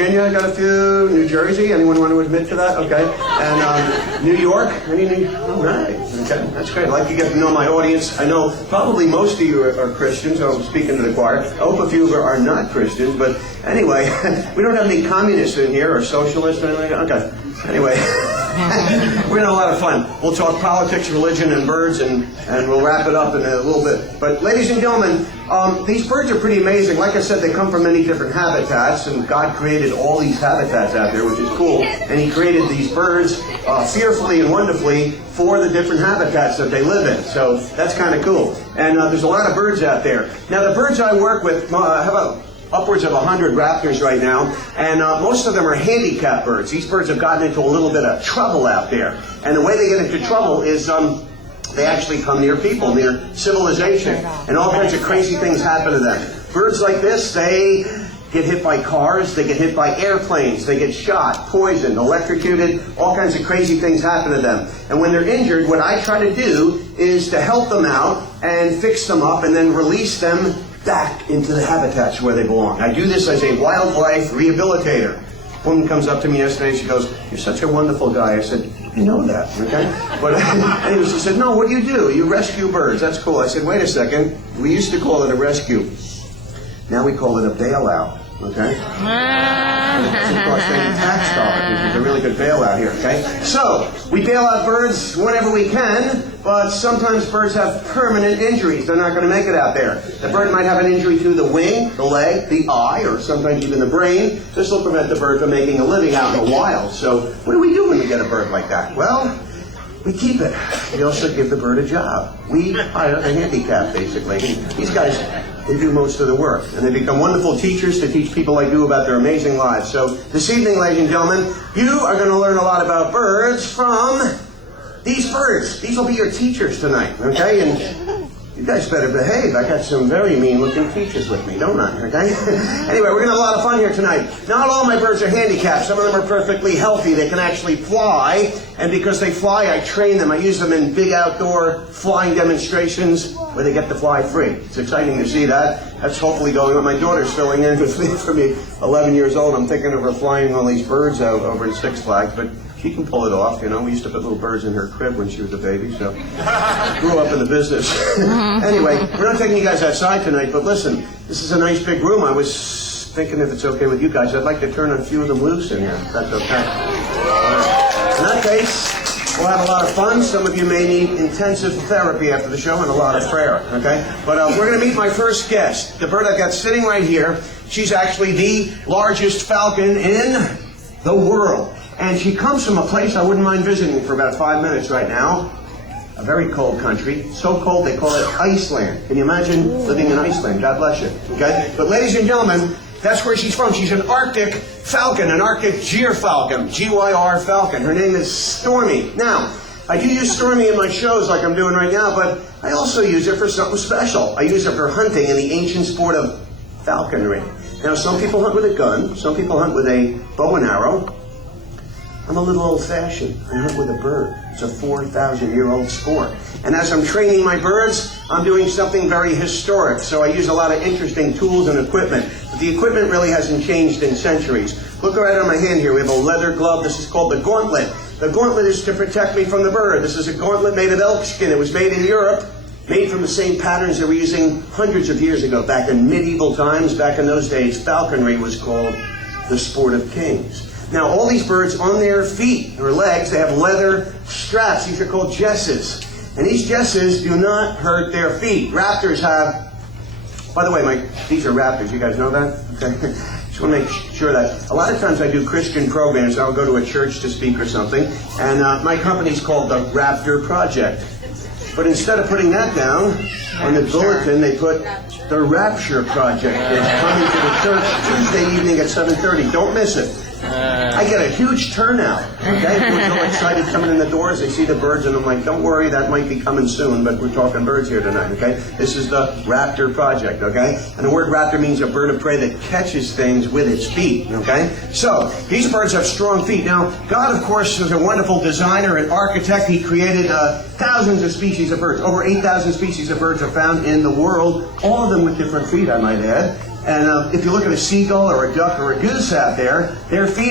Virginia, I got a few. New Jersey, anyone want to admit to that? Okay. And New York, all right. Okay, that's great. I'd like to get to know my audience. I know probably most of you are Christians, so I'm speaking to the choir. I hope a few of you are not Christians, but anyway, we don't have any communists in here or socialists or anything. Okay. Anyway, we're going to have a lot of fun. We'll talk politics, religion, and birds, and we'll wrap it up in a little bit. But ladies and gentlemen, these birds are pretty amazing. Like I said, they come from many different habitats, and God created all these habitats out there, which is cool. And He created these birds fearfully and wonderfully for the different habitats that they live in. So that's kind of cool. And there's a lot of birds out there. Now, the birds I work with, I have upwards of 100 raptors right now, and most of them are handicapped birds. These birds have gotten into a little bit of trouble out there. And the way they get into trouble is they actually come near people, near civilization, and all kinds of crazy things happen to them. Birds like this, they get hit by cars, they get hit by airplanes, they get shot, poisoned, electrocuted, all kinds of crazy things happen to them. And when they're injured, what I try to do is to help them out and fix them up and then release them back into the habitats where they belong. I do this as a wildlife rehabilitator. A woman comes up to me yesterday and she goes, "You're such a wonderful guy." I said, "You know that, okay?" But anyway, she said, "No, what do? You rescue birds. That's cool." I said, "Wait a second. We used to call it a rescue. Now we call it a bailout, okay?" It doesn't cost any tax dollars, which is a really good bailout here, okay? So, we bail out birds whenever we can, but sometimes birds have permanent injuries. They're not going to make it out there. The bird might have an injury to the wing, the leg, the eye, or sometimes even the brain. This will prevent the bird from making a living out in the wild. So, what do we do when we get a bird like that? Well, we keep it. We also give the bird a job. We hire the handicap, basically. These guys, they do most of the work. And they become wonderful teachers to teach people like you about their amazing lives. So this evening, ladies and gentlemen, you are going to learn a lot about birds from these birds. These will be your teachers tonight, okay? And you guys better behave. I got some very mean-looking teachers with me, don't I? Okay? Anyway, we're going to have a lot of fun here tonight. Not all my birds are handicapped. Some of them are perfectly healthy. They can actually fly. And because they fly, I train them. I use them in big outdoor flying demonstrations where they get to fly free. It's exciting to see that. That's hopefully going on. My daughter's filling in for me, 11 years old. I'm thinking of her flying all these birds out over in Six Flags, but she can pull it off, you know. We used to put little birds in her crib when she was a baby, so grew up in the business. Anyway, we're not taking you guys outside tonight, but listen, this is a nice big room. I was thinking, if it's okay with you guys, I'd like to turn a few of them loose in here, if that's okay. In that case, we'll have a lot of fun. Some of you may need intensive therapy after the show and a lot of prayer, okay? But we're going to meet my first guest. The bird I've got sitting right here, she's actually the largest falcon in the world. And she comes from a place I wouldn't mind visiting for about 5 minutes right now. A very cold country. So cold they call it Iceland. Can you imagine living in Iceland? God bless you. Okay? But ladies and gentlemen, that's where she's from. She's an Arctic falcon, an Arctic gyrfalcon, G-Y-R falcon. Her name is Stormy. Now, I do use Stormy in my shows like I'm doing right now, but I also use her for something special. I use her for hunting in the ancient sport of falconry. Now, some people hunt with a gun. Some people hunt with a bow and arrow. I'm a little old-fashioned. I hunt with a bird. It's a 4,000-year-old sport. And as I'm training my birds, I'm doing something very historic. So I use a lot of interesting tools and equipment. But the equipment really hasn't changed in centuries. Look right on my hand here. We have a leather glove. This is called the gauntlet. The gauntlet is to protect me from the bird. This is a gauntlet made of elk skin. It was made in Europe, made from the same patterns they were using hundreds of years ago, back in medieval times. Back in those days, falconry was called the sport of kings. Now, all these birds, on their feet or legs, they have leather straps. These are called jesses. And these jesses do not hurt their feet. Raptors have, by the way, these are raptors. You guys know that? Okay. Just want to make sure that a lot of times I do Christian programs. I'll go to a church to speak or something. And my company's called the Raptor Project. But instead of putting that down on the bulletin, they put the Rapture Project. It's coming to the church Tuesday evening at 7:30. Don't miss it. I get a huge turnout. Okay, people are so excited coming in the doors. They see the birds, and I'm like, "Don't worry, that might be coming soon." But we're talking birds here tonight. Okay, this is the Raptor Project. Okay, and the word raptor means a bird of prey that catches things with its feet. Okay, so these birds have strong feet. Now, God, of course, is a wonderful designer and architect. He created thousands of species of birds. Over 8,000 species of birds are found in the world. All of them with different feet, I might add. And if you look at a seagull or a duck or a goose out there, their feet